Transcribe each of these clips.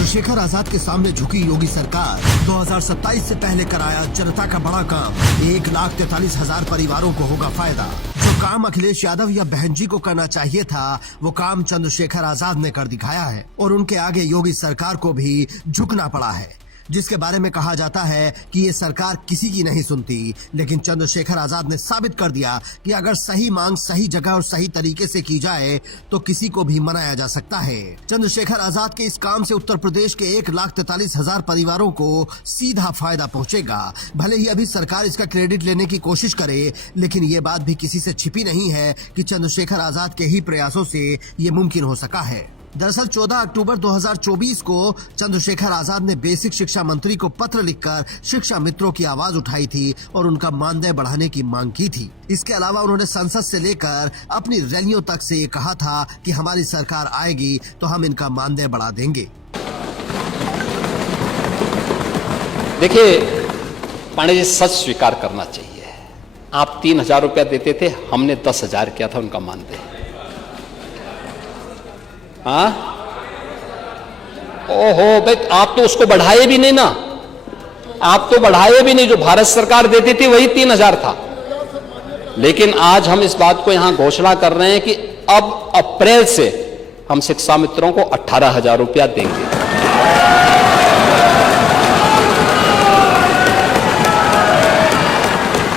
चंद्रशेखर आजाद के सामने झुकी योगी सरकार। 2027 से पहले कराया जनता का बड़ा काम। 1,43,000 परिवारों को होगा फायदा। जो काम अखिलेश यादव या बहन जी को करना चाहिए था, वो काम चंद्रशेखर आजाद ने कर दिखाया है और उनके आगे योगी सरकार को भी झुकना पड़ा है, जिसके बारे में कहा जाता है कि ये सरकार किसी की नहीं सुनती। लेकिन चंद्रशेखर आजाद ने साबित कर दिया कि अगर सही मांग सही जगह और सही तरीके से की जाए तो किसी को भी मनाया जा सकता है। चंद्रशेखर आजाद के इस काम से उत्तर प्रदेश के 1,43,000 परिवारों को सीधा फायदा पहुंचेगा। भले ही अभी सरकार इसका क्रेडिट लेने की कोशिश करे, लेकिन ये बात भी किसी से छिपी नहीं है कि चंद्रशेखर आजाद के ही प्रयासों से ये मुमकिन हो सका है। दरअसल 14 अक्टूबर 2024 को चंद्रशेखर आजाद ने बेसिक शिक्षा मंत्री को पत्र लिखकर शिक्षा मित्रों की आवाज उठाई थी और उनका मानदेय बढ़ाने की मांग की थी। इसके अलावा उन्होंने संसद से लेकर अपनी रैलियों तक से ये कहा था कि हमारी सरकार आएगी तो हम इनका मानदेय बढ़ा देंगे। देखिए पांडे जी, सच स्वीकार करना चाहिए। आप 3,000 रुपया देते थे, हमने 10,000 किया था उनका मानदेय। हाँ, ओहो भाई, आप तो उसको बढ़ाए भी नहीं ना। आप तो बढ़ाए भी नहीं, जो भारत सरकार देती थी वही 3,000 था। लेकिन आज हम इस बात को यहां घोषणा कर रहे हैं कि अब अप्रैल से हम शिक्षा मित्रों को 18,000 रुपया देंगे।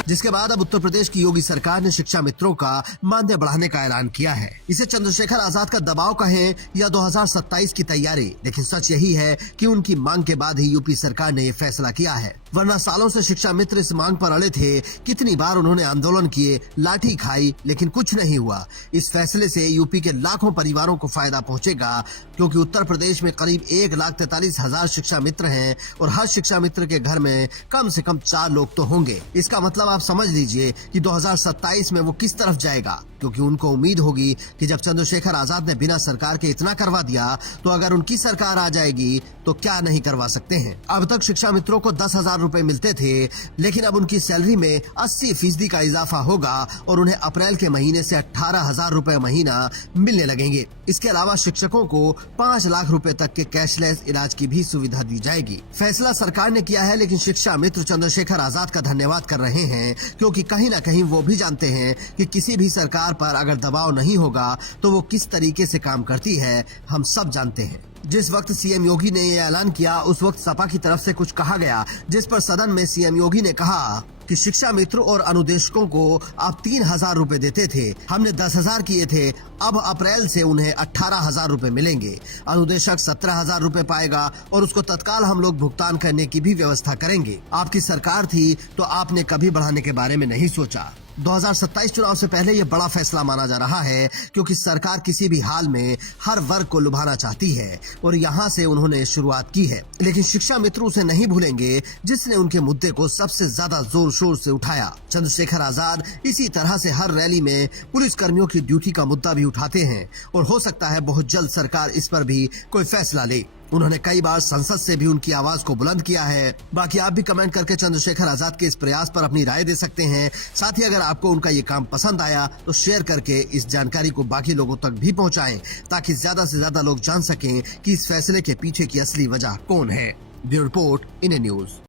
जिसके बाद अब उत्तर प्रदेश की योगी सरकार ने शिक्षा मित्रों का मानदेय बढ़ाने का ऐलान किया है। इसे चंद्रशेखर आजाद का दबाव कहें या 2027 की तैयारी, लेकिन सच यही है कि उनकी मांग के बाद ही यूपी सरकार ने ये फैसला किया है। वरना सालों से शिक्षा मित्र इस मांग पर अड़े थे। कितनी बार उन्होंने आंदोलन किए, लाठी खाई, लेकिन कुछ नहीं हुआ। इस फैसले से यूपी के लाखों परिवारों को फायदा पहुंचेगा, क्योंकि उत्तर प्रदेश में करीब 1,43,000 शिक्षा मित्र हैं और हर शिक्षा मित्र के घर में कम से कम 4 लोग तो होंगे। इसका मतलब आप समझ लीजिए कि 2027 में वो किस तरफ जाएगा, क्योंकि उनको उम्मीद होगी कि जब चंद्रशेखर आजाद ने बिना सरकार के इतना करवा दिया, तो अगर उनकी सरकार आ जाएगी तो क्या नहीं करवा सकते हैं। अब तक शिक्षा मित्रों को 10,000 रुपए मिलते थे, लेकिन अब उनकी सैलरी में 80% का इजाफा होगा और उन्हें अप्रैल के महीने से 18,000 रुपए महीना मिलने लगेंगे। इसके अलावा शिक्षकों को 5 लाख रुपए तक के कैशलेस इलाज की भी सुविधा दी जाएगी। फैसला सरकार ने किया है, लेकिन शिक्षा मित्र चंद्रशेखर आजाद का धन्यवाद कर रहे हैं, क्योंकि कहीं न कहीं वो भी जानते हैं कि किसी भी सरकार पर अगर दबाव नहीं होगा तो वो किस तरीके से काम करती है, हम सब जानते हैं। जिस वक्त सीएम योगी ने ये ऐलान किया, उस वक्त सपा की तरफ से कुछ कहा गया, जिस पर सदन में सीएम योगी ने कहा कि शिक्षा मित्रों और अनुदेशकों को आप 3,000 रुपए देते थे, हमने 10,000 किए थे, अब अप्रैल से उन्हें 18,000 रुपए मिलेंगे। अनुदेशक 17,000 रुपए पाएगा और उसको तत्काल हम लोग भुगतान करने की भी व्यवस्था करेंगे। आपकी सरकार थी तो आपने कभी बढ़ाने के बारे में नहीं सोचा। 2027 चुनाव से पहले ये बड़ा फैसला माना जा रहा है, क्योंकि सरकार किसी भी हाल में हर वर्ग को लुभाना चाहती है और यहाँ से उन्होंने शुरुआत की है। लेकिन शिक्षा मित्र उसे नहीं भूलेंगे जिसने उनके मुद्दे को सबसे ज्यादा जोर शोर से उठाया। चंद्रशेखर आजाद इसी तरह से हर रैली में पुलिस कर्मियों की ड्यूटी का मुद्दा भी उठाते हैं और हो सकता है बहुत जल्द सरकार इस पर भी कोई फैसला ले। उन्होंने कई बार संसद से भी उनकी आवाज को बुलंद किया है। बाकी आप भी कमेंट करके चंद्रशेखर आजाद के इस प्रयास पर अपनी राय दे सकते हैं। साथ ही अगर आपको उनका ये काम पसंद आया तो शेयर करके इस जानकारी को बाकी लोगों तक भी पहुंचाएं, ताकि ज्यादा से ज्यादा लोग जान सकें कि इस फैसले के पीछे की असली वजह कौन है। Bureau report, India news.